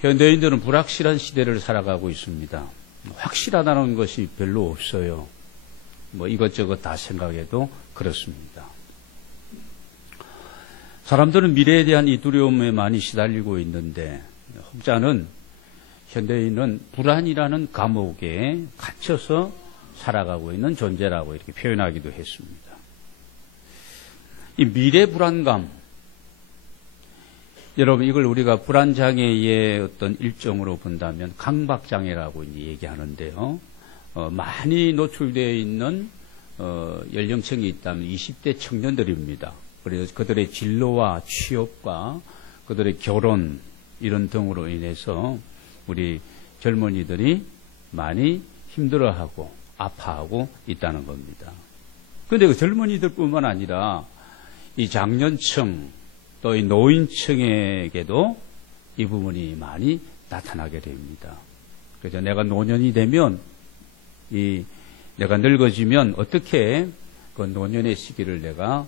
현대인들은 불확실한 시대를 살아가고 있습니다. 확실하다는 것이 별로 없어요. 뭐 이것저것 다 생각해도 그렇습니다. 사람들은 미래에 대한 이 두려움에 많이 시달리고 있는데, 혹자는 현대인은 불안이라는 감옥에 갇혀서 살아가고 있는 존재라고 이렇게 표현하기도 했습니다. 이 미래 불안감, 여러분 이걸 우리가 불안장애의 어떤 일종으로 본다면 강박장애라고 얘기하는데요. 많이 노출되어 있는 연령층이 있다면 20대 청년들입니다. 그래서 그들의 진로와 취업과 그들의 결혼 이런 등으로 인해서 우리 젊은이들이 많이 힘들어하고 아파하고 있다는 겁니다. 그런데 그 젊은이들뿐만 아니라 이 장년층 또 이 노인층에게도 이 부분이 많이 나타나게 됩니다. 그래서 내가 노년이 되면 내가 늙어지면 어떻게 그 노년의 시기를 내가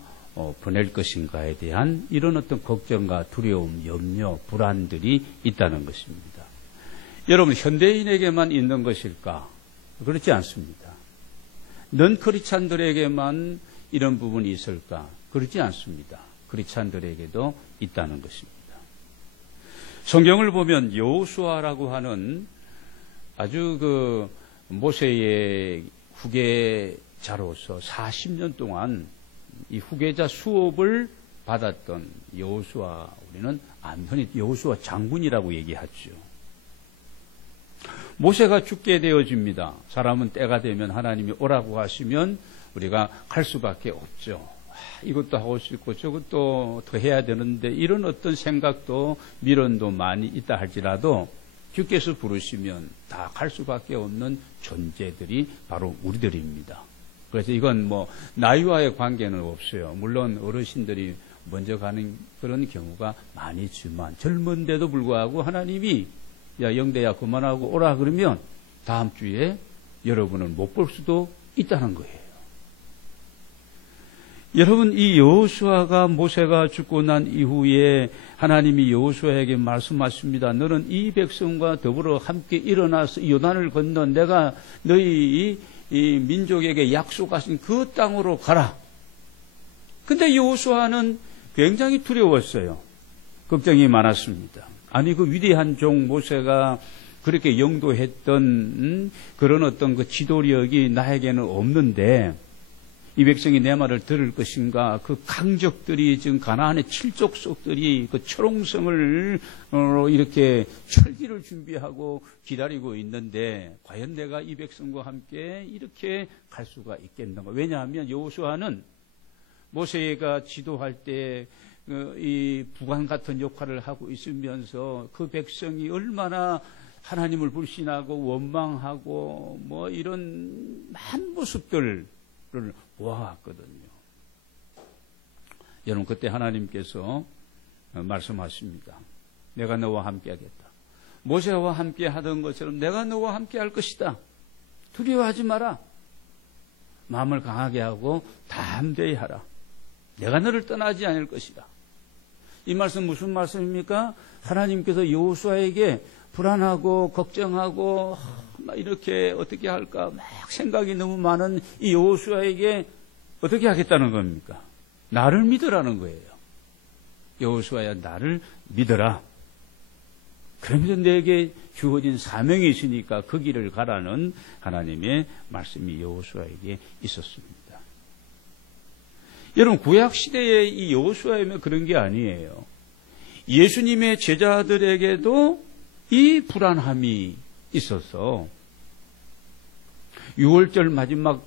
보낼 것인가에 대한 이런 어떤 걱정과 두려움, 염려, 불안들이 있다는 것입니다. 여러분, 현대인에게만 있는 것일까? 그렇지 않습니다. 넌 크리스찬들에게만 이런 부분이 있을까? 그렇지 않습니다. 크리스찬들에게도 있다는 것입니다. 성경을 보면 여호수아라고 하는 아주 그 모세의 후계자로서 40년 동안 이 후계자 수업을 받았던 여호수아, 우리는 암선이 여호수아 장군이라고 얘기하죠. 모세가 죽게 되어집니다. 사람은 때가 되면 하나님이 오라고 하시면 우리가 갈 수밖에 없죠. 이것도 하고 싶고 저것도 더 해야 되는데 이런 어떤 생각도 미련도 많이 있다 할지라도 주께서 부르시면 다 갈 수밖에 없는 존재들이 바로 우리들입니다. 그래서 이건 뭐 나이와의 관계는 없어요. 물론 어르신들이 먼저 가는 그런 경우가 많이 있지만 젊은데도 불구하고 하나님이 야 영대야 그만하고 오라 그러면 다음 주에 여러분을 못 볼 수도 있다는 거예요. 여러분, 이 여호수아가 모세가 죽고 난 이후에 하나님이 여호수아에게 말씀하십니다. 너는 이 백성과 더불어 함께 일어나서 요단을 건너 내가 너희 이 민족에게 약속하신 그 땅으로 가라. 근데 여호수아는 굉장히 두려웠어요. 걱정이 많았습니다. 아니 그 위대한 종 모세가 그렇게 영도했던 그런 어떤 그 지도력이 나에게는 없는데 이 백성이 내 말을 들을 것인가? 그 강적들이 지금 가나안의 칠족속들이 그 초롱성을 이렇게 철기를 준비하고 기다리고 있는데 과연 내가 이 백성과 함께 이렇게 갈 수가 있겠는가? 왜냐하면 여호수아는 모세가 지도할 때 이 부관 같은 역할을 하고 있으면서 그 백성이 얼마나 하나님을 불신하고 원망하고 뭐 이런 많은 모습들을 보아왔거든요. 여러분, 그때 하나님께서 말씀하십니다. 내가 너와 함께 하겠다. 모세와 함께 하던 것처럼 내가 너와 함께 할 것이다. 두려워하지 마라. 마음을 강하게 하고 담대히 하라. 내가 너를 떠나지 않을 것이다. 이 말씀 무슨 말씀입니까? 하나님께서 여호수아에게 불안하고 걱정하고 이렇게 어떻게 할까 막 생각이 너무 많은 이 여호수아에게 어떻게 하겠다는 겁니까? 나를 믿으라는 거예요. 여호수아야 나를 믿어라. 그러면서 내게 주어진 사명이 있으니까 그 길을 가라는 하나님의 말씀이 여호수아에게 있었습니다. 여러분, 구약 시대의 이 여호수아이면 그런 게 아니에요. 예수님의 제자들에게도 이 불안함이 있어서 6월절 마지막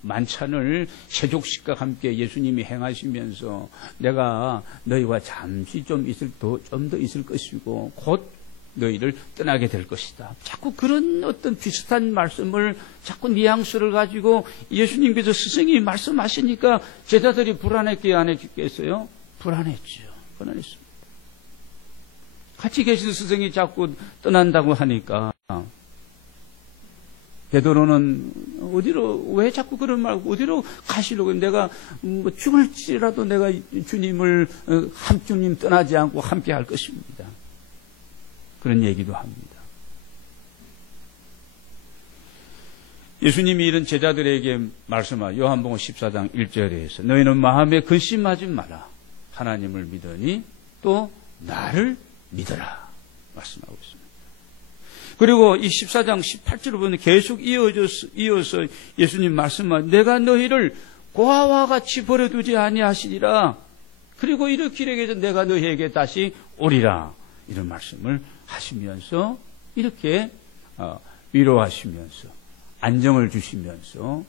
만찬을 세족식과 함께 예수님이 행하시면서 내가 너희와 잠시 좀 더 있을 것이고 곧 너희를 떠나게 될 것이다. 자꾸 그런 어떤 비슷한 말씀을 자꾸 뉘앙스를 가지고 예수님께서 스승이 말씀하시니까 제자들이 불안했겠어요? 안 했겠어요? 불안했죠. 불안했습니다. 같이 계신 스승이 자꾸 떠난다고 하니까 베드로는 어디로 왜 자꾸 그런 말 어디로 가시려고 내가 뭐 죽을지라도 내가 주님을 한 주님 떠나지 않고 함께 할 것입니다. 그런 얘기도 합니다. 예수님이 이런 제자들에게 말씀하여 요한복음 14장 1절에서 너희는 마음에 근심하지 마라. 하나님을 믿으니 또 나를 믿어라. 말씀하고 있습니다. 그리고 이 14장 18절을 보면 계속 이어서 예수님 말씀하여 내가 너희를 고아와 같이 버려두지 아니하시리라. 그리고 이렇게 해서 내가 너희에게 다시 오리라. 이런 말씀을 하시면서 이렇게 위로하시면서 안정을 주시면서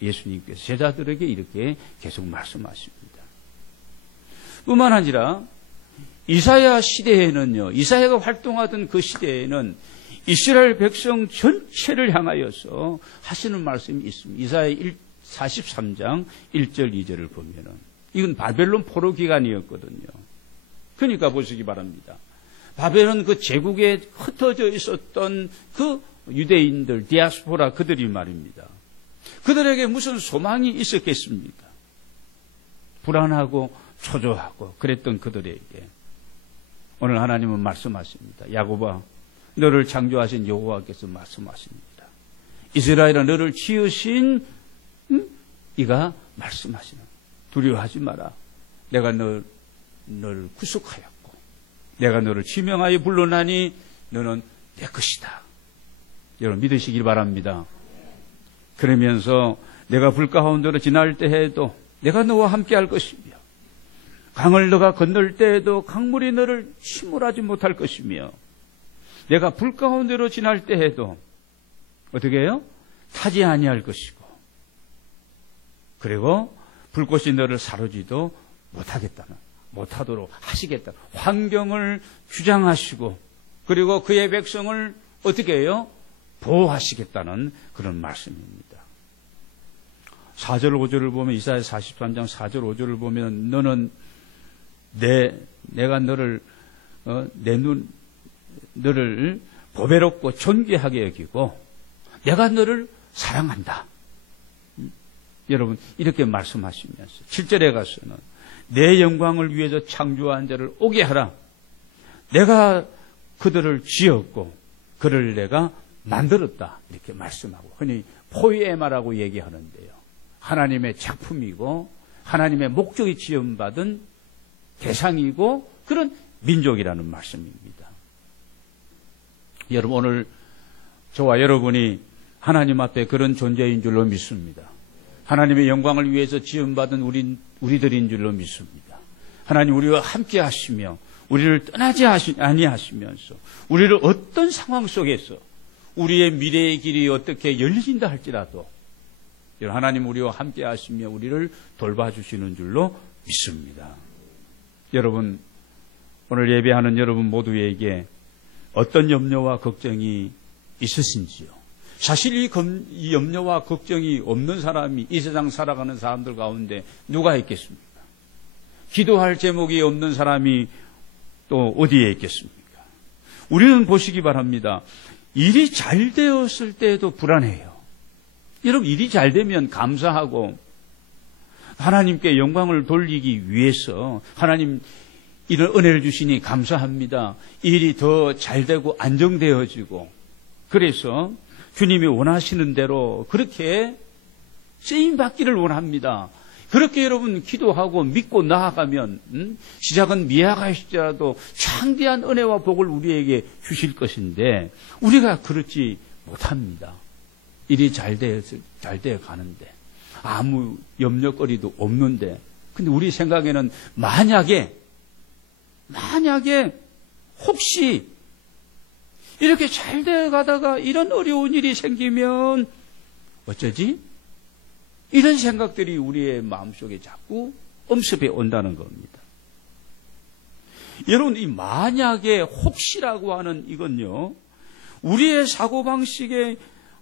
예수님께서 제자들에게 이렇게 계속 말씀하십니다. 뿐만 아니라 이사야 시대에는요, 이사야가 활동하던 그 시대에는 이스라엘 백성 전체를 향하여서 하시는 말씀이 있습니다. 이사야 43장 1절 2절을 보면은 이건 바벨론 포로 기간이었거든요. 그러니까 보시기 바랍니다. 바벨론 그 제국에 흩어져 있었던 그 유대인들, 디아스포라 그들이 말입니다. 그들에게 무슨 소망이 있었겠습니까? 불안하고 초조하고 그랬던 그들에게 오늘 하나님은 말씀하십니다. 야곱아, 너를 창조하신 여호와께서 말씀하십니다. 이스라엘아, 너를 지으신 이가 말씀하시는 두려워하지 마라. 내가 너를 구속하였고 내가 너를 지명하여 불러나니 너는 내 것이다. 여러분 믿으시길 바랍니다. 그러면서 내가 불 가운데로 지날 때에도 내가 너와 함께 할 것이며 강을 너가 건널 때에도 강물이 너를 침몰하지 못할 것이며 내가 불 가운데로 지날 때에도 어떻게 해요? 타지 아니할 것이고 그리고 불꽃이 너를 사르지도 못하도록 하시겠다. 환경을 주장하시고 그리고 그의 백성을 어떻게 해요? 보호하시겠다는 그런 말씀입니다. 4절 5절을 보면 이사야 43장 4절 5절을 보면 너는 내가 너를 보배롭고 존귀하게 여기고 내가 너를 사랑한다. 여러분 이렇게 말씀하시면서 7절에 가서는 내 영광을 위해서 창조한 자를 오게 하라. 내가 그들을 지었고 그를 내가 만들었다. 이렇게 말씀하고 흔히 포이에마라고 얘기하는데요. 하나님의 작품이고 하나님의 목적이 지음받은 대상이고 그런 민족이라는 말씀입니다. 여러분 오늘 저와 여러분이 하나님 앞에 그런 존재인 줄로 믿습니다. 하나님의 영광을 위해서 지음받은 우리들인 줄로 믿습니다. 하나님 우리와 함께 하시며 우리를 떠나지 아니하시면서 우리를 어떤 상황 속에서 우리의 미래의 길이 어떻게 열린다 할지라도 하나님 우리와 함께 하시며 우리를 돌봐주시는 줄로 믿습니다. 여러분 오늘 예배하는 여러분 모두에게 어떤 염려와 걱정이 있으신지요? 사실 이 염려와 걱정이 없는 사람이 이 세상 살아가는 사람들 가운데 누가 있겠습니까? 기도할 제목이 없는 사람이 또 어디에 있겠습니까? 우리는 보시기 바랍니다. 일이 잘 되었을 때에도 불안해요. 여러분 일이 잘 되면 감사하고 하나님께 영광을 돌리기 위해서 하나님 이런 은혜를 주시니 감사합니다. 일이 더 잘 되고 안정되어지고 그래서 주님이 원하시는 대로 그렇게 쓰임받기를 원합니다. 그렇게 여러분 기도하고 믿고 나아가면 시작은 미약할지라도 창대한 은혜와 복을 우리에게 주실 것인데 우리가 그렇지 못합니다. 일이 잘 되어 가는데 아무 염려거리도 없는데 근데 우리 생각에는 만약에 혹시 이렇게 잘 되어 가다가 이런 어려운 일이 생기면 어쩌지? 이런 생각들이 우리의 마음속에 자꾸 엄습해 온다는 겁니다. 여러분 이 만약에 혹시라고 하는 이건요 우리의 사고방식에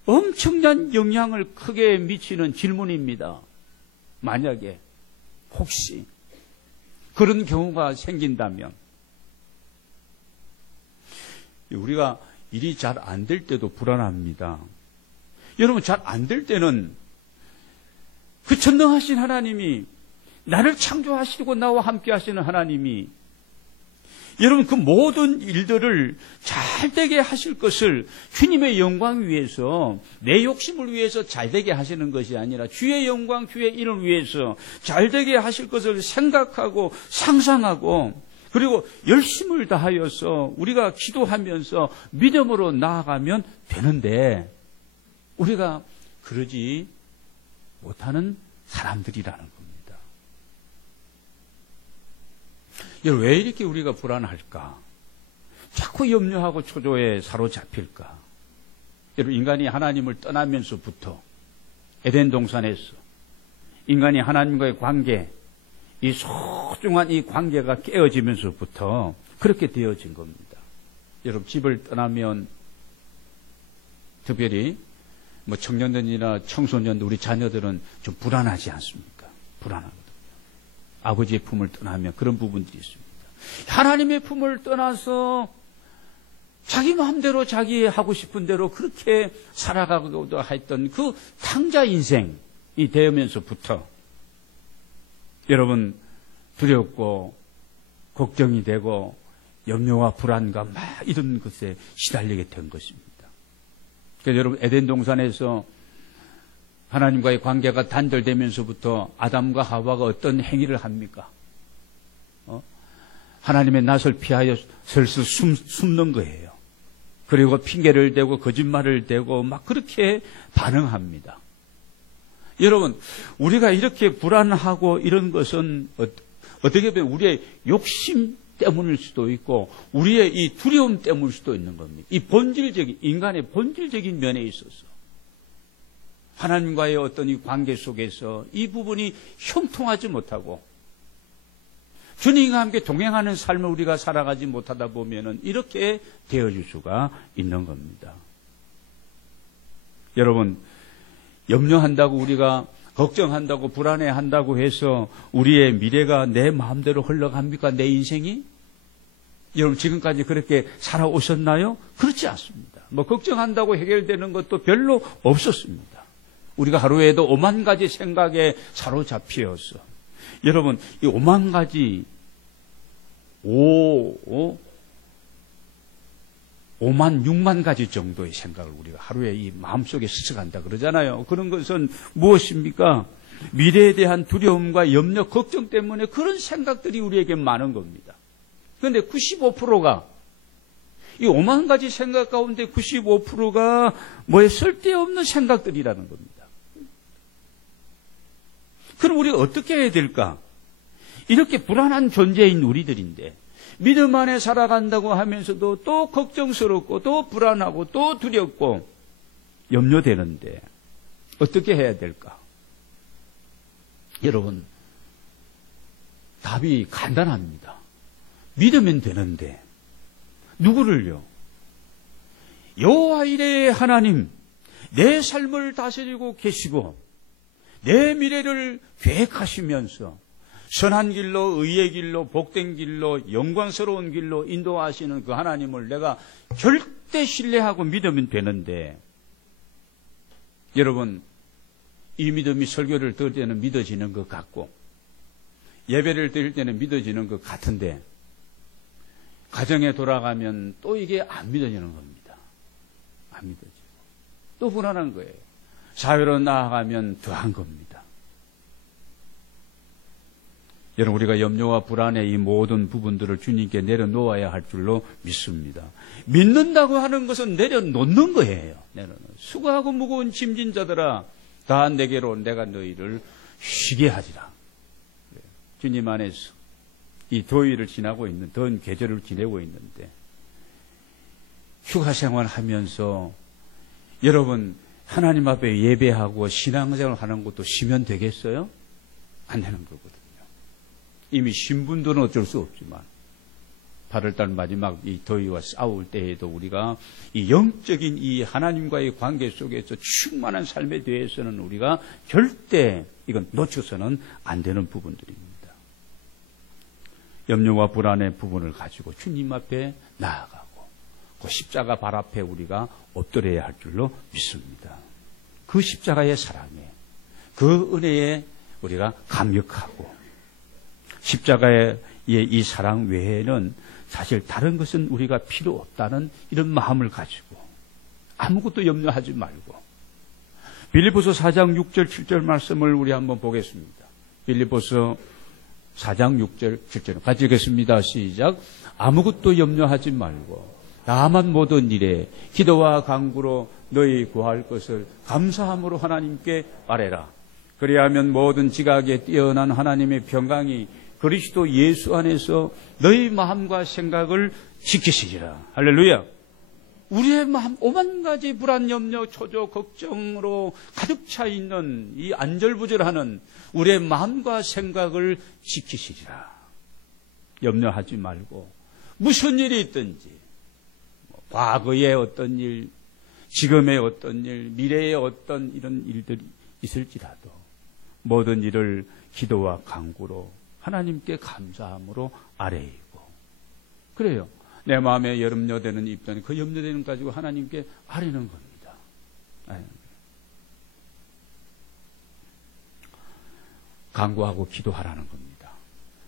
엄청난 영향을 크게 미치는 질문입니다. 만약에 혹시 그런 경우가 생긴다면 우리가 일이 잘 안 될 때도 불안합니다. 여러분 잘 안 될 때는 그 전능하신 하나님이 나를 창조하시고 나와 함께 하시는 하나님이 여러분, 그 모든 일들을 잘 되게 하실 것을 주님의 영광 위해서, 내 욕심을 위해서 잘 되게 하시는 것이 아니라 주의 영광, 주의 이름을 위해서 잘 되게 하실 것을 생각하고 상상하고, 그리고 열심을 다하여서 우리가 기도하면서 믿음으로 나아가면 되는데, 우리가 그러지 못하는 사람들이라는 겁니다. 여러분, 왜 이렇게 우리가 불안할까? 자꾸 염려하고 초조에 사로잡힐까? 여러분, 인간이 하나님을 떠나면서부터 에덴 동산에서 인간이 하나님과의 관계, 이 소중한 이 관계가 깨어지면서부터 그렇게 되어진 겁니다. 여러분, 집을 떠나면 특별히 뭐 청년들이나 청소년들, 우리 자녀들은 좀 불안하지 않습니까? 불안하거든요. 아버지의 품을 떠나면 그런 부분들이 있습니다. 하나님의 품을 떠나서 자기 마음대로 자기 하고 싶은 대로 그렇게 살아가고도 했던 그 탕자 인생이 되면서부터 여러분, 두렵고 걱정이 되고 염려와 불안감 막 이런 것에 시달리게 된 것입니다. 그래서 여러분, 에덴 동산에서 하나님과의 관계가 단절되면서부터 아담과 하와가 어떤 행위를 합니까? 하나님의 낯을 피하여 슬슬 숨는 거예요. 그리고 핑계를 대고 거짓말을 대고 막 그렇게 반응합니다. 여러분, 우리가 이렇게 불안하고 이런 것은 어떻게 보면 우리의 욕심 때문일 수도 있고 우리의 이 두려움 때문일 수도 있는 겁니다. 이 본질적인, 인간의 본질적인 면에 있어서 하나님과의 어떤 이 관계 속에서 이 부분이 형통하지 못하고 주님과 함께 동행하는 삶을 우리가 살아가지 못하다 보면은 이렇게 되어질 수가 있는 겁니다. 여러분, 염려한다고 우리가 걱정한다고 불안해한다고 해서 우리의 미래가 내 마음대로 흘러갑니까? 내 인생이? 여러분, 지금까지 그렇게 살아오셨나요? 그렇지 않습니다. 뭐 걱정한다고 해결되는 것도 별로 없었습니다. 우리가 하루에도 5만 가지 생각에 사로잡혀서 여러분, 이 5만 가지 5만 6만 가지 정도의 생각을 우리가 하루에 이 마음속에 스쳐간다 그러잖아요. 그런 것은 무엇입니까? 미래에 대한 두려움과 염려, 걱정 때문에 그런 생각들이 우리에게 많은 겁니다. 그런데 95%가 이 5만 가지 생각 가운데 95%가 뭐에 쓸데없는 생각들이라는 겁니다. 그럼 우리가 어떻게 해야 될까? 이렇게 불안한 존재인 우리들인데 믿음 안에 살아간다고 하면서도 또 걱정스럽고 또 불안하고 또 두렵고 염려되는데 어떻게 해야 될까? 여러분, 답이 간단합니다. 믿으면 되는데 누구를요? 여호와 이레의 하나님, 내 삶을 다스리고 계시고 내 미래를 계획하시면서 선한 길로, 의의 길로, 복된 길로, 영광스러운 길로 인도하시는 그 하나님을 내가 절대 신뢰하고 믿으면 되는데, 여러분, 이 믿음이 설교를 들을 때는 믿어지는 것 같고 예배를 드릴 때는 믿어지는 것 같은데 가정에 돌아가면 또 이게 안 믿어지는 겁니다. 안 믿어지고 또 불안한 거예요. 사회로 나아가면 더한 겁니다. 여러분, 우리가 염려와 불안의 이 모든 부분들을 주님께 내려놓아야 할 줄로 믿습니다. 믿는다고 하는 것은 내려놓는 거예요. 수고하고 무거운 짐진 자들아, 다 내게로 내가 너희를 쉬게 하리라. 주님 안에서 이 더위를 지나고 있는, 더운 계절을 지내고 있는데 휴가 생활하면서 여러분 하나님 앞에 예배하고 신앙생활 하는 것도 쉬면 되겠어요? 안 되는 거거든요. 이미 쉰 분들은 어쩔 수 없지만 8월달 마지막 이 더위와 싸울 때에도 우리가 이 영적인 이 하나님과의 관계 속에서 충만한 삶에 대해서는 우리가 절대 이건 놓쳐서는 안 되는 부분들입니다. 염려와 불안의 부분을 가지고 주님 앞에 나아가고 그 십자가 발 앞에 우리가 엎드려야 할 줄로 믿습니다. 그 십자가의 사랑에, 그 은혜에 우리가 감격하고 십자가의 이 사랑 외에는 사실 다른 것은 우리가 필요 없다는 이런 마음을 가지고 아무것도 염려하지 말고 빌립보서 4장 6절 7절 말씀을 우리 한번 보겠습니다. 빌립보서 4장 6절 7절 같이 읽겠습니다. 시작. 아무것도 염려하지 말고 다만 모든 일에 기도와 간구로 너희 구할 것을 감사함으로 하나님께 아뢰라. 그리하면 모든 지각에 뛰어난 하나님의 평강이 그리스도 예수 안에서 너희 마음과 생각을 지키시리라. 할렐루야. 우리의 마음 오만 가지 불안, 염려, 초조, 걱정으로 가득 차 있는 이 안절부절하는 우리의 마음과 생각을 지키시리라. 염려하지 말고 무슨 일이 있든지 과거의 어떤 일, 지금의 어떤 일, 미래의 어떤 이런 일들이 있을지라도 모든 일을 기도와 간구로 하나님께 감사함으로 아뢰이고 그래요. 내 마음에 염려되는 입장, 그 염려되는 가지고 하나님께 아뢰는 겁니다. 간구하고 기도하라는 겁니다.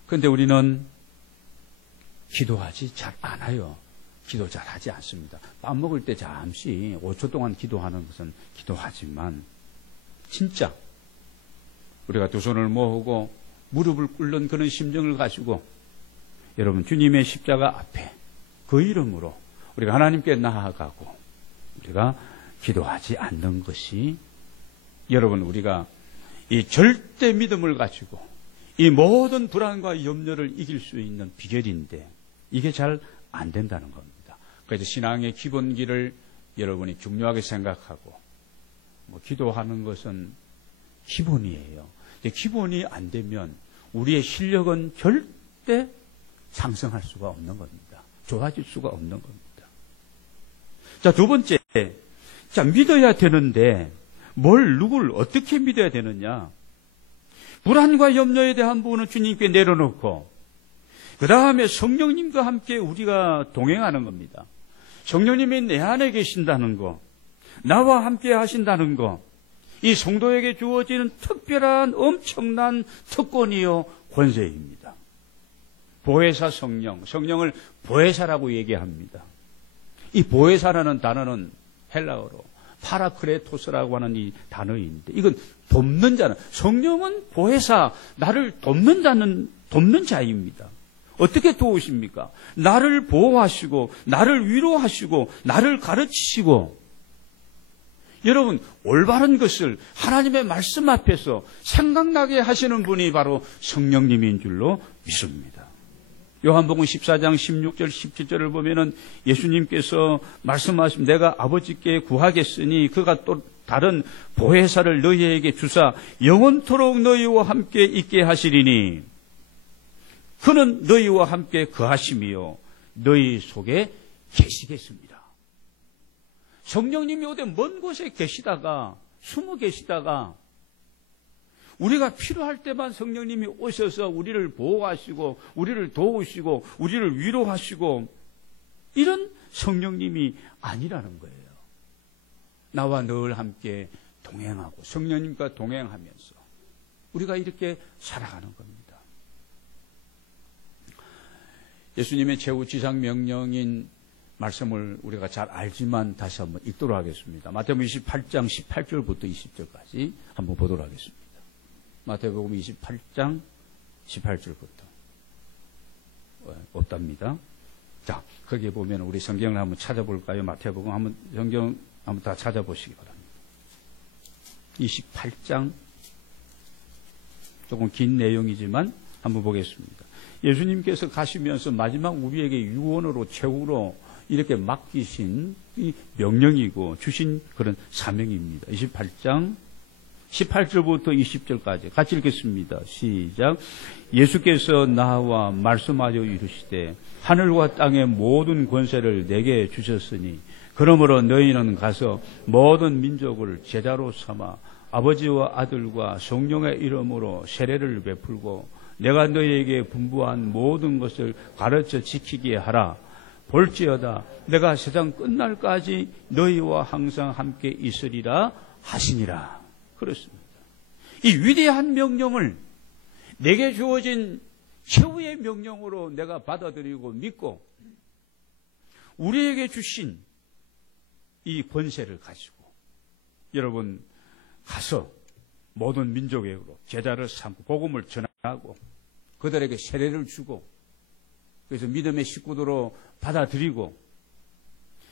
그런데 우리는 기도하지 잘 않아요. 기도 잘 하지 않습니다. 밥 먹을 때 잠시 5초 동안 기도하는 것은 기도하지만 진짜 우리가 두 손을 모으고 무릎을 꿇는 그런 심정을 가지고 여러분 주님의 십자가 앞에 그 이름으로 우리가 하나님께 나아가고 우리가 기도하지 않는 것이 여러분 우리가 이 절대 믿음을 가지고 이 모든 불안과 염려를 이길 수 있는 비결인데 이게 잘 안 된다는 겁니다. 그래서 신앙의 기본기를 여러분이 중요하게 생각하고 기도하는 것은 기본이에요. 기본이 안 되면 우리의 실력은 절대 상승할 수가 없는 겁니다. 좋아질 수가 없는 겁니다. 자, 두 번째. 자, 믿어야 되는데 누굴 어떻게 믿어야 되느냐? 불안과 염려에 대한 부분은 주님께 내려놓고 그 다음에 성령님과 함께 우리가 동행하는 겁니다. 성령님이 내 안에 계신다는 거, 나와 함께 하신다는 거, 이 성도에게 주어지는 특별한 엄청난 특권이요 권세입니다. 보혜사 성령을 보혜사라고 얘기합니다. 이 보혜사라는 단어는 헬라어로 파라크레토스라고 하는 이 단어인데 이건 돕는 자는, 성령은 보혜사, 나를 돕는 자입니다. 어떻게 도우십니까? 나를 보호하시고 나를 위로하시고 나를 가르치시고 여러분 올바른 것을 하나님의 말씀 앞에서 생각나게 하시는 분이 바로 성령님인 줄로 믿습니다. 요한복음 14장 16절 17절을 보면은 예수님께서 말씀하시면 내가 아버지께 구하겠으니 그가 또 다른 보혜사를 너희에게 주사 영원토록 너희와 함께 있게 하시리니 그는 너희와 함께 거하심이요 너희 속에 계시겠습니다. 성령님이 어디 먼 곳에 계시다가 숨어 계시다가 우리가 필요할 때만 성령님이 오셔서 우리를 보호하시고 우리를 도우시고 우리를 위로하시고 이런 성령님이 아니라는 거예요. 나와 늘 함께 동행하고 성령님과 동행하면서 우리가 이렇게 살아가는 겁니다. 예수님의 최후 지상 명령인 말씀을 우리가 잘 알지만 다시 한번 읽도록 하겠습니다. 마태복음 28장 18절부터 20절까지 한번 보도록 하겠습니다. 마태복음 28장 18절부터 없답니다. 자, 거기에 보면 우리 성경을 한번 찾아볼까요? 마태복음 성경 한번 다 찾아보시기 바랍니다. 28장 조금 긴 내용이지만 한번 보겠습니다. 예수님께서 가시면서 마지막 우리에게 유언으로 최후로 이렇게 맡기신 이 명령이고 주신 그런 사명입니다. 28장 18절부터 20절까지 같이 읽겠습니다. 시작. 예수께서 나와 말씀하여 이르시되 하늘과 땅의 모든 권세를 내게 주셨으니 그러므로 너희는 가서 모든 민족을 제자로 삼아 아버지와 아들과 성령의 이름으로 세례를 베풀고 내가 너희에게 분부한 모든 것을 가르쳐 지키게 하라. 볼지어다 내가 세상 끝날까지 너희와 항상 함께 있으리라 하시니라. 그렇습니다. 이 위대한 명령을 내게 주어진 최후의 명령으로 내가 받아들이고 믿고 우리에게 주신 이 권세를 가지고 여러분 가서 모든 민족에게로 제자를 삼고 복음을 전하고 그들에게 세례를 주고 그래서 믿음의 식구들로 받아들이고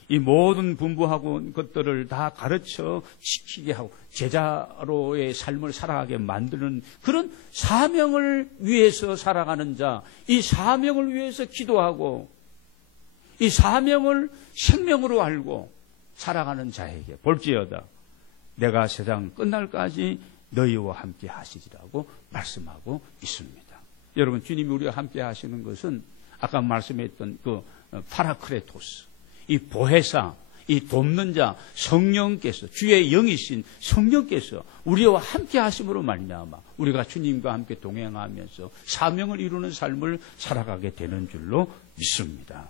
이 모든 분부하고 것들을 다 가르쳐 지키게 하고 제자로의 삶을 살아가게 만드는 그런 사명을 위해서 살아가는 자, 이 사명을 위해서 기도하고 이 사명을 생명으로 알고 살아가는 자에게 볼지어다 내가 세상 끝날까지 너희와 함께 하시리라고 말씀하고 있습니다. 여러분 주님이 우리와 함께 하시는 것은 아까 말씀했던 그 파라크레토스, 이 보혜사, 이 돕는 자 성령께서 주의 영이신 성령께서 우리와 함께 하심으로 말미암아 우리가 주님과 함께 동행하면서 사명을 이루는 삶을 살아가게 되는 줄로 믿습니다.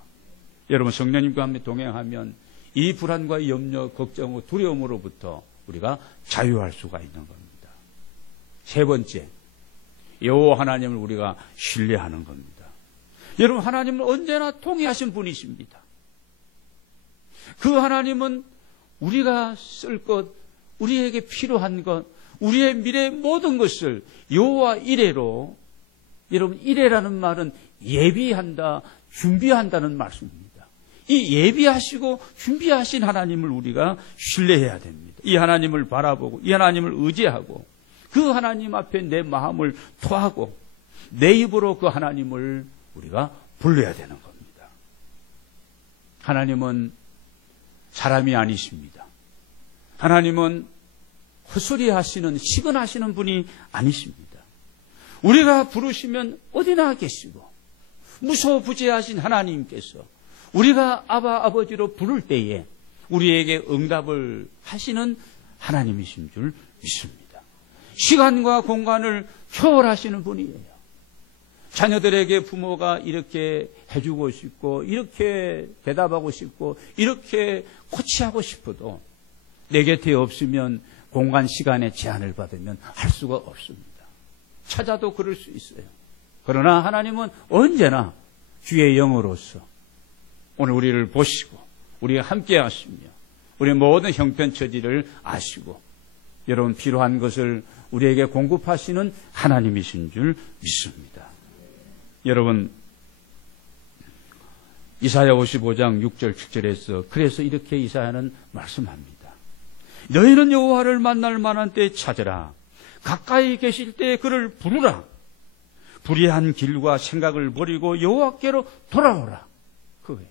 여러분 성령님과 함께 동행하면 이 불안과 염려, 걱정, 두려움으로부터 우리가 자유할 수가 있는 겁니다. 세 번째, 여호와 하나님을 우리가 신뢰하는 겁니다. 여러분 하나님은 언제나 통해하신 분이십니다. 그 하나님은 우리가 쓸 것, 우리에게 필요한 것, 우리의 미래의 모든 것을 여호와 이레로, 여러분 이레라는 말은 예비한다, 준비한다는 말씀입니다. 이 예비하시고 준비하신 하나님을 우리가 신뢰해야 됩니다. 이 하나님을 바라보고 이 하나님을 의지하고 그 하나님 앞에 내 마음을 토하고 내 입으로 그 하나님을 우리가 불러야 되는 겁니다. 하나님은 사람이 아니십니다. 하나님은 헛소리 하시는, 시근하시는 분이 아니십니다. 우리가 부르시면 어디나 계시고 무소부재하신 하나님께서 우리가 아바 아버지로 부를 때에 우리에게 응답을 하시는 하나님이신 줄 믿습니다. 시간과 공간을 초월하시는 분이에요. 자녀들에게 부모가 이렇게 해주고 싶고 이렇게 대답하고 싶고 이렇게 코치하고 싶어도 내 곁에 없으면 공간 시간의 제한을 받으면 할 수가 없습니다. 찾아도 그럴 수 있어요. 그러나 하나님은 언제나 주의 영으로서 오늘 우리를 보시고 우리와 함께 하시며 우리의 모든 형편처지를 아시고 여러분 필요한 것을 우리에게 공급하시는 하나님이신 줄 믿습니다. 여러분 이사야 55장 6절 7절에서 그래서 이렇게 이사야는 말씀합니다. 너희는 여호와를 만날 만한 때에 찾으라. 가까이 계실 때에 그를 부르라. 불의한 길과 생각을 버리고 여호와께로 돌아오라. 그거예요.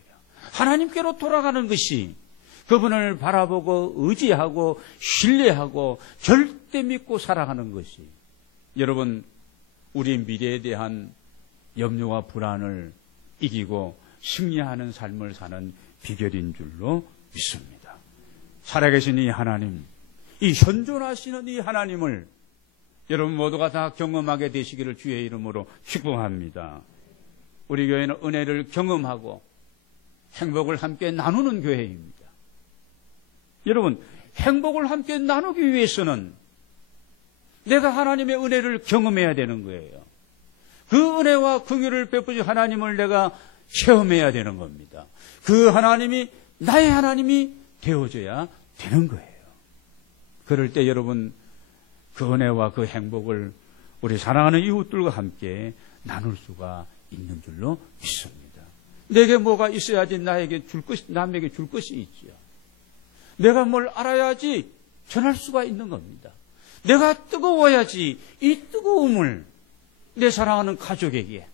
하나님께로 돌아가는 것이 그분을 바라보고 의지하고 신뢰하고 절대 믿고 살아가는 것이 여러분 우리 미래에 대한 염려와 불안을 이기고 승리하는 삶을 사는 비결인 줄로 믿습니다. 살아계신 이 하나님, 이 현존하시는 이 하나님을 여러분 모두가 다 경험하게 되시기를 주의 이름으로 축복합니다. 우리 교회는 은혜를 경험하고 행복을 함께 나누는 교회입니다. 여러분 행복을 함께 나누기 위해서는 내가 하나님의 은혜를 경험해야 되는 거예요. 그 은혜와 긍휼을 베푸신 하나님을 내가 체험해야 되는 겁니다. 그 하나님이 나의 하나님이 되어져야 되는 거예요. 그럴 때 여러분 그 은혜와 그 행복을 우리 사랑하는 이웃들과 함께 나눌 수가 있는 줄로 믿습니다. 내게 뭐가 있어야지 나에게 줄 것이, 남에게 줄 것이 있지요. 내가 뭘 알아야지 전할 수가 있는 겁니다. 내가 뜨거워야지 이 뜨거움을 내 사랑하는 가족에게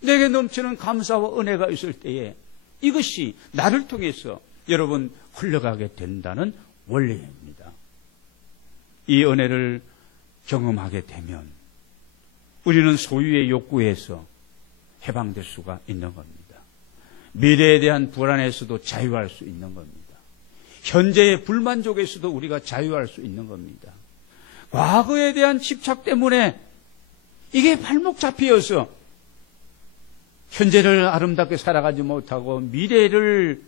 내게 넘치는 감사와 은혜가 있을 때에 이것이 나를 통해서 여러분 흘러가게 된다는 원리입니다. 이 은혜를 경험하게 되면 우리는 소유의 욕구에서 해방될 수가 있는 겁니다. 미래에 대한 불안에서도 자유할 수 있는 겁니다. 현재의 불만족에서도 우리가 자유할 수 있는 겁니다. 과거에 대한 집착 때문에 이게 발목 잡히어서 현재를 아름답게 살아가지 못하고 미래를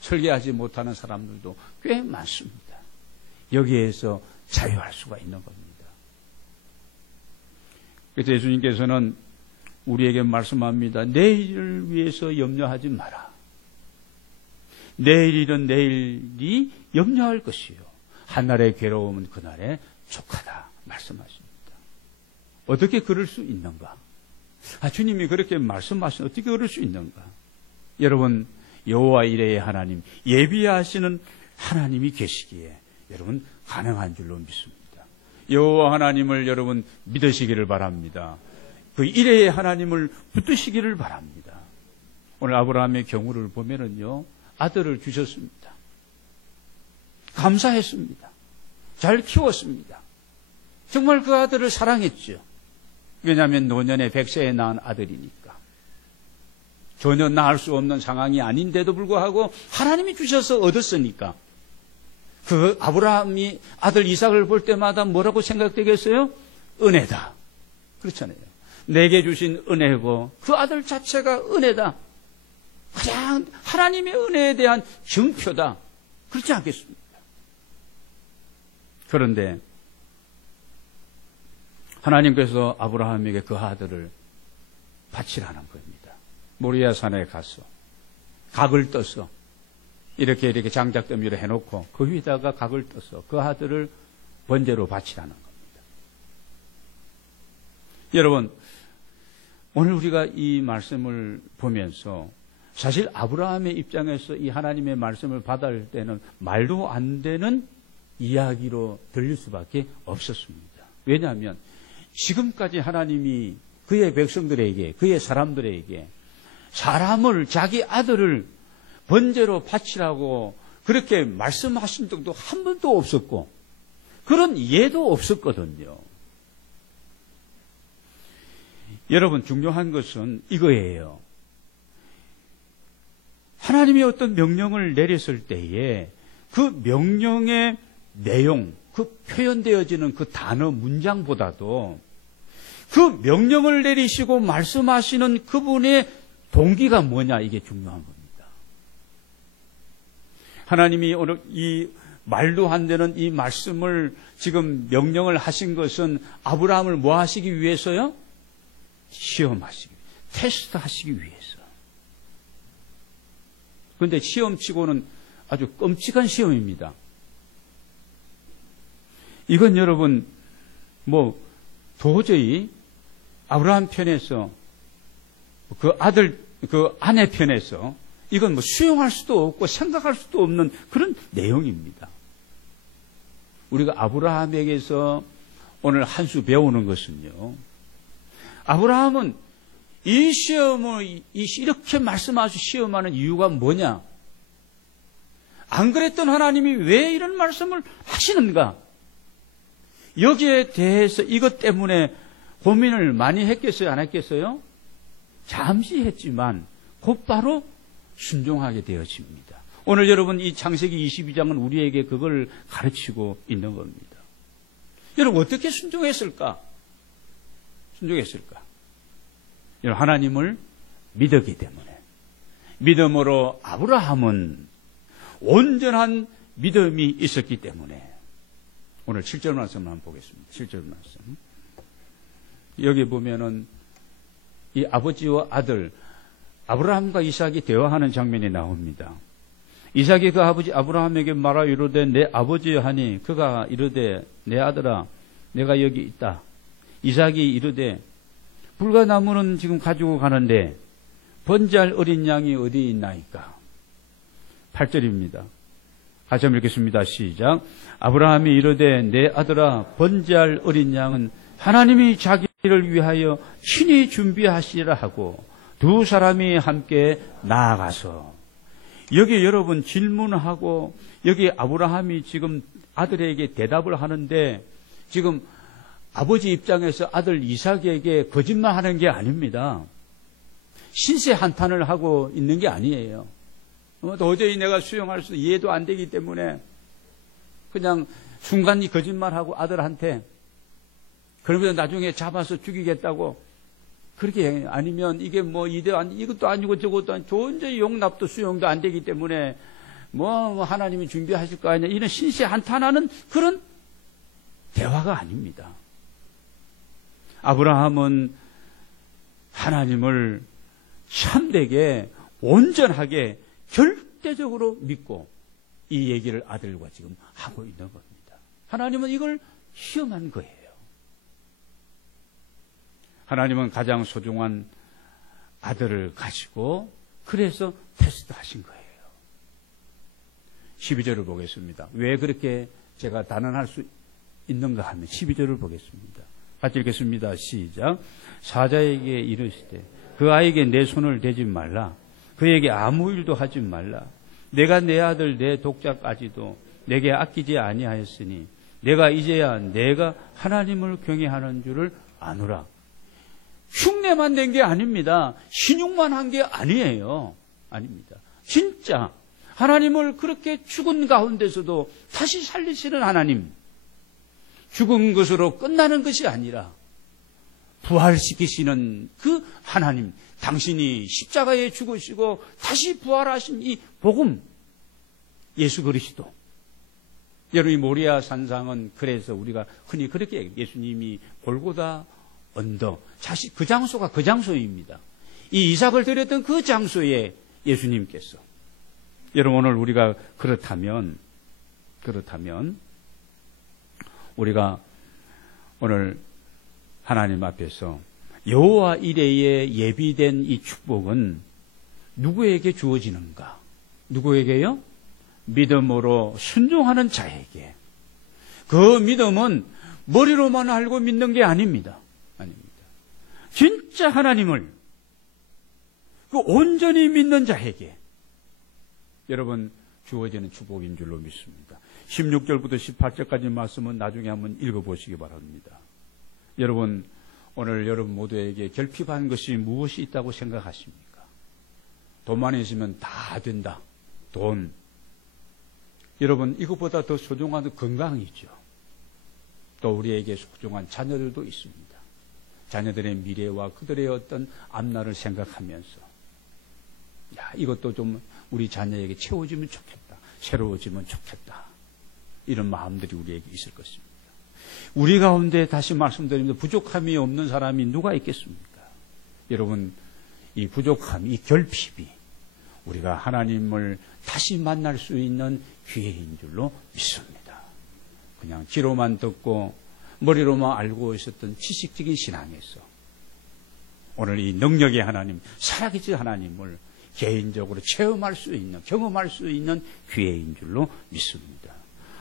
설계하지 못하는 사람들도 꽤 많습니다. 여기에서 자유할 수가 있는 겁니다. 그래서 예수님께서는 우리에게 말씀합니다. 내일을 위해서 염려하지 마라. 내일이든 내일이 염려할 것이요. 한날의 괴로움은 그날의 족하다 말씀하십니다. 어떻게 그럴 수 있는가? 주님이 그렇게 말씀하시면 어떻게 그럴 수 있는가? 여러분, 여호와 이레의 하나님, 예비하시는 하나님이 계시기에 여러분 가능한 줄로 믿습니다. 여호와 하나님을 여러분 믿으시기를 바랍니다. 그 이레의 하나님을 붙드시기를 바랍니다. 오늘 아브라함의 경우를 보면은요, 아들을 주셨습니다. 감사했습니다. 잘 키웠습니다. 정말 그 아들을 사랑했죠. 왜냐하면 노년의 100세에 낳은 아들이니까. 전혀 낳을 수 없는 상황이 아닌데도 불구하고 하나님이 주셔서 얻었으니까. 그 아브라함이 아들 이삭을 볼 때마다 뭐라고 생각되겠어요? 은혜다. 그렇잖아요. 내게 주신 은혜고 그 아들 자체가 은혜다. 그냥 하나님의 은혜에 대한 증표다. 그렇지 않겠습니까? 그런데 하나님께서 아브라함에게 그 아들을 바치라는 겁니다. 모리아 산에 가서 각을 떠서 이렇게 장작더미를 해놓고 그 위에다가 각을 떠서 그 아들을 번제로 바치라는 겁니다. 여러분, 오늘 우리가 이 말씀을 보면서 사실 아브라함의 입장에서 이 하나님의 말씀을 받을 때는 말도 안 되는 이야기로 들릴 수밖에 없었습니다. 왜냐하면 지금까지 하나님이 그의 백성들에게, 그의 사람들에게 사람을, 자기 아들을 번제로 바치라고 그렇게 말씀하신 적도 한 번도 없었고 그런 예도 없었거든요. 여러분, 중요한 것은 이거예요. 하나님이 어떤 명령을 내렸을 때에 그 명령의 내용, 그 표현되어지는 그 단어 문장보다도 그 명령을 내리시고 말씀하시는 그분의 동기가 뭐냐, 이게 중요한 겁니다. 하나님이 오늘 이 말도 안 되는 이 말씀을 지금 명령을 하신 것은 아브라함을 뭐 하시기 위해서요? 시험하시기, 테스트 하시기 위해서. 그런데 시험치고는 아주 끔찍한 시험입니다. 이건 여러분, 도저히 아브라함 편에서, 그 아내 편에서 이건 수용할 수도 없고 생각할 수도 없는 그런 내용입니다. 우리가 아브라함에게서 오늘 한 수 배우는 것은요, 아브라함은 이 시험을 이렇게 말씀하시고 시험하는 이유가 뭐냐? 안 그랬던 하나님이 왜 이런 말씀을 하시는가? 여기에 대해서 이것 때문에 고민을 많이 했겠어요? 안 했겠어요? 잠시 했지만 곧바로 순종하게 되어집니다. 오늘 여러분, 이 창세기 22장은 우리에게 그걸 가르치고 있는 겁니다. 여러분, 어떻게 순종했을까? 여러분, 하나님을 믿었기 때문에. 믿음으로 아브라함은 온전한 믿음이 있었기 때문에. 오늘 7절 말씀 한번 보겠습니다. 7절 말씀. 여기 보면은 이 아버지와 아들 아브라함과 이삭이 대화하는 장면이 나옵니다. 이삭이 그 아버지 아브라함에게 말하 이르되 내 아버지여 하니 그가 이르되 내 아들아 내가 여기 있다. 이삭이 이르되 불가나무는 지금 가지고 가는데 번제할 어린 양이 어디 있나이까. 8절입니다. 같이 한번 읽겠습니다. 시작. 아브라함이 이르되 내 아들아 번제할 어린 양은 하나님이 자기를 위하여 친히 준비하시리라 하고 두 사람이 함께 나아가서. 여기 여러분 질문하고 여기 아브라함이 지금 아들에게 대답을 하는데 지금 아버지 입장에서 아들 이삭에게 거짓말하는 게 아닙니다. 신세 한탄을 하고 있는 게 아니에요. 도저히 내가 수용할 수 이해도 안 되기 때문에 그냥 순간이 거짓말하고 아들한테 그러면서 나중에 잡아서 죽이겠다고 그렇게 아니면 이게 이것도 아니고 저것도 아니고 도저히 용납도 수용도 안 되기 때문에 하나님이 준비하실 거 아니냐 이런 신세 한탄하는 그런 대화가 아닙니다. 아브라함은 하나님을 참되게 온전하게 절대적으로 믿고 이 얘기를 아들과 지금 하고 있는 겁니다. 하나님은 이걸 시험한 거예요. 하나님은 가장 소중한 아들을 가지고 그래서 테스트하신 거예요. 12절을 보겠습니다. 왜 그렇게 제가 단언할 수 있는가 하면 12절을 보겠습니다. 같이 읽겠습니다. 시작. 사자에게 이르시되 그 아이에게 내 손을 대지 말라. 그에게 아무 일도 하지 말라. 내가 내 아들 내 독자까지도 내게 아끼지 아니하였으니 내가 이제야 내가 하나님을 경외하는 줄을 아노라. 흉내만 낸 게 아닙니다. 신용만 한 게 아니에요. 아닙니다. 진짜 하나님을 그렇게 죽은 가운데서도 다시 살리시는 하나님, 죽은 것으로 끝나는 것이 아니라 부활시키시는 그 하나님, 당신이 십자가에 죽으시고 다시 부활하신 이 복음, 예수 그리스도. 여러분, 이 모리아 산상은 그래서 우리가 흔히 그렇게 얘기해요. 예수님이 골고다 언덕, 그 장소가 그 장소입니다. 이 이삭을 드렸던 그 장소에 예수님께서, 여러분, 오늘 우리가 그렇다면 우리가 오늘 하나님 앞에서 여호와 이레에 예비된 이 축복은 누구에게 주어지는가? 누구에게요? 믿음으로 순종하는 자에게. 그 믿음은 머리로만 알고 믿는 게 아닙니다. 아닙니다. 진짜 하나님을 그 온전히 믿는 자에게 여러분 주어지는 축복인 줄로 믿습니다. 16절부터 18절까지 말씀은 나중에 한번 읽어보시기 바랍니다. 여러분, 오늘 여러분 모두에게 결핍한 것이 무엇이 있다고 생각하십니까? 돈만 있으면 다 된다. 돈. 여러분, 이것보다 더 소중한 건강이죠. 또 우리에게 소중한 자녀들도 있습니다. 자녀들의 미래와 그들의 어떤 앞날을 생각하면서 이것도 좀 우리 자녀에게 채워지면 좋겠다. 새로워지면 좋겠다. 이런 마음들이 우리에게 있을 것입니다. 우리 가운데 다시 말씀드립니다. 부족함이 없는 사람이 누가 있겠습니까? 여러분, 이 부족함, 이 결핍이 우리가 하나님을 다시 만날 수 있는 기회인 줄로 믿습니다. 그냥 귀로만 듣고 머리로만 알고 있었던 지식적인 신앙에서 오늘 이 능력의 하나님, 살아계신 하나님을 개인적으로 체험할 수 있는, 경험할 수 있는 기회인 줄로 믿습니다.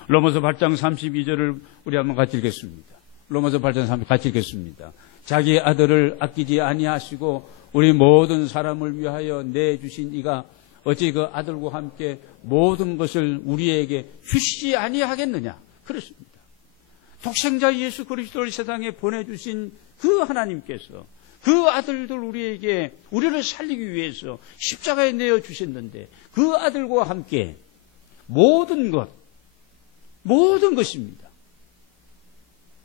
로마서 8장 32절을 우리 한번 같이 읽겠습니다. 로마서 8장 32절 같이 읽겠습니다. 자기 아들을 아끼지 아니하시고 우리 모든 사람을 위하여 내주신 이가 어찌 그 아들과 함께 모든 것을 우리에게 주시지 아니하겠느냐. 그렇습니다. 독생자 예수 그리스도를 세상에 보내주신 그 하나님께서 그 아들들 우리를 살리기 위해서 십자가에 내어주셨는데 그 아들과 함께 모든 것입니다.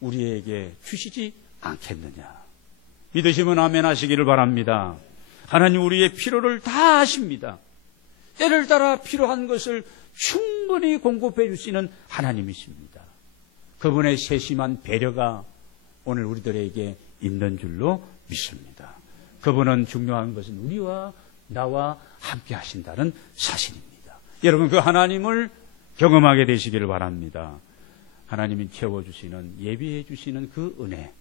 우리에게 주시지 않겠느냐. 믿으시면 아멘 하시기를 바랍니다. 하나님 우리의 필요를 다 아십니다. 때를 따라 필요한 것을 충분히 공급해 주시는 하나님이십니다. 그분의 세심한 배려가 오늘 우리들에게 있는 줄로 믿습니다. 그분은 중요한 것은 우리와 나와 함께 하신다는 사실입니다. 여러분 그 하나님을 경험하게 되시기를 바랍니다. 하나님이 채워주시는, 예비해 주시는 그 은혜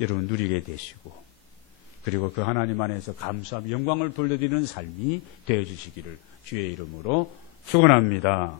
여러분 누리게 되시고 그리고 그 하나님 안에서 감사하며 영광을 돌려드리는 삶이 되어주시기를 주의 이름으로 축원합니다.